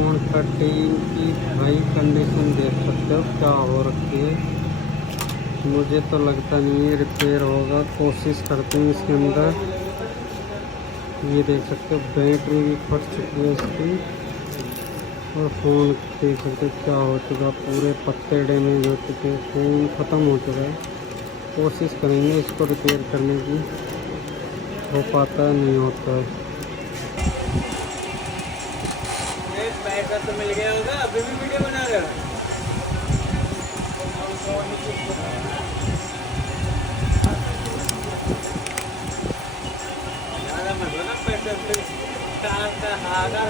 Phone का team की भाई कंडीशन देख सकते हो क्या हो रखी है। मुझे तो लगता नहीं है रिपेयर होगा, कोशिश करते हैं इसके अंदर। ये देख सकते हो बैटरी भी फट चुकी है इसकी, और फ़ोन देख सकते हो क्या हो चुका, पूरे पत्ते डैमेज हो चुके, फ़ोन ख़त्म हो चुका है। कोशिश करेंगे इसको रिपेयर करने की, हो पाता है नहीं होता है। पैसा तो मिल गया होगा, अभी भी वीडियो बना रहे हो। ज़्यादा मत हो ना पैसा, फिर कार का हागा